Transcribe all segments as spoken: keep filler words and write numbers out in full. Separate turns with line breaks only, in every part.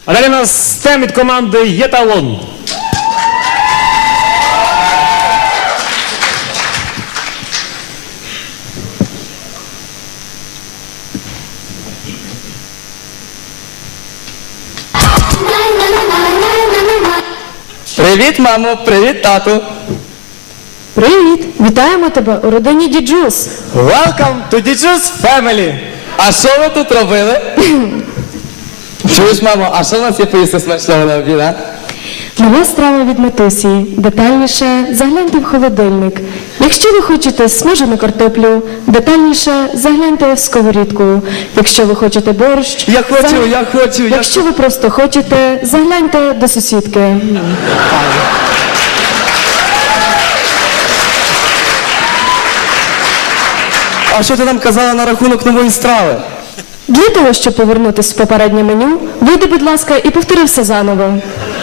А далі у нас стем від команди «Єталон».
Привіт, мамо, привіт, тату.
Привіт! Вітаємо тебе у родині Діджус.
Welcome to Діджус Family.
А що ви тут робили? Чуєш, мамо, а що у нас є поїсти смачного на обід, а?
Нова страва від матусі. Детальніше загляньте в холодильник. Якщо ви хочете смажену картоплю, детальніше загляньте в сковорідку. Якщо ви хочете борщ...
Я хочу,
заг-
я хочу, я...
Якщо ви просто хочете, загляньте до сусідки.
А що ти нам казала на рахунок нової страви?
Для того, щоб повернутися в попереднє меню, вийди, будь ласка, і повтори все заново.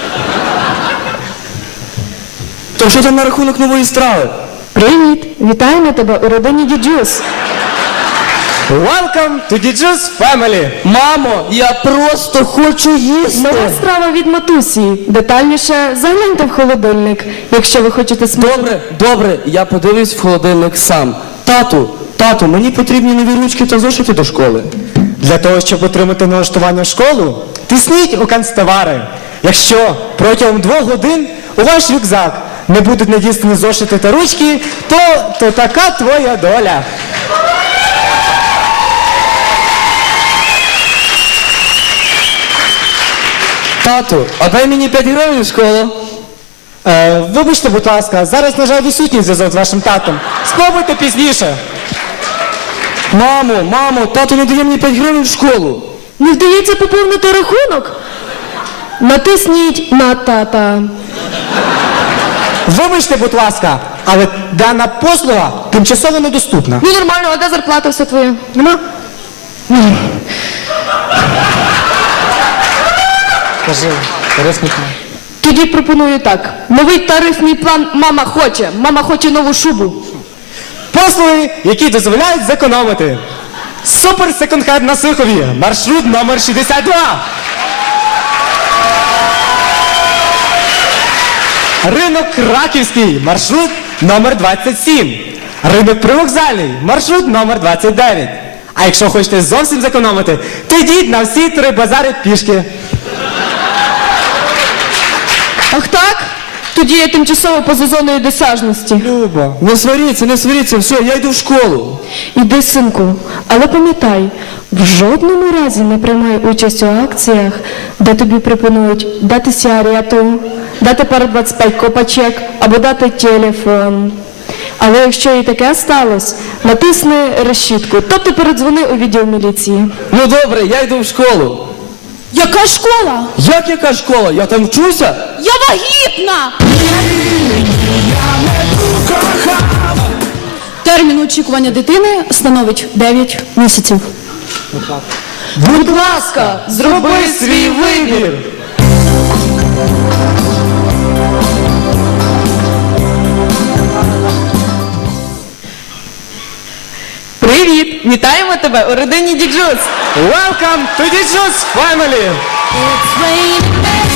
То що там на рахунок нової страви?
Привіт! Вітаємо тебе у родині Діджус.
Welcome to Діджус Family.
Мамо, я просто хочу їсти.
Нова страва від матусі. Детальніше загляньте в холодильник. Якщо ви хочете смажену...
Добре, добре, я подивлюсь в холодильник сам. Тату, тату, мені потрібні нові ручки та зошити до школи.
Для того, щоб отримати налаштування в школу, тисніть у канцтовари. Якщо протягом двох годин у ваш рюкзак не будуть надіслані зошити та ручки, то, то така твоя доля.
Тату, а дай мені п'ять гривень в школу.
Е, вибачте, будь ласка, зараз, на жаль, відсутній зв'язок з вашим татом. Спробуйте пізніше.
Мамо, мамо, тато не дає мені п'ять гривень в школу.
Не вдається поповнити рахунок? Натисніть на тата.
Вибачте, будь ласка, але дана послуга тимчасово недоступна.
Ну нормально, а де зарплата все твоє? Нема?
Кажи, пересміхай.
Тоді пропоную так. Новий тарифний план «Мама хоче». Мама хоче нову шубу.
Послуги, які дозволяють зекономити. Супер секонд-хенд на Сихові. Маршрут номер шістдесят два. Ринок Краківський. Маршрут номер двадцять сім. Ринок Привокзальний. Маршрут номер двадцять дев'ять. А якщо хочете зовсім зекономити, то йдіть на всі три базари пішки.
Ах так? Тоді я тимчасово поза зоною досяжності.
Люба, не сваріться, не сваріться, все, я йду в школу.
Іди, синку, але пам'ятай, в жодному разі не приймай участь у акціях, де тобі пропонують дати сигарету, дати пару двадцять п'ять копачок або дати телефон. Але якщо і таке сталося, натисни решітку, тобто передзвони у відділ міліції.
Ну добре, я йду в школу.
Яка школа?
Як яка школа? Я там вчуся?
Я вагітна! Термін очікування дитини становить дев'ять місяців.
Будь ласка, зроби свій вибір. Привіт! Вітаємо тебе у родині Діджус!
Welcome to Діджус Family.
It's raining men.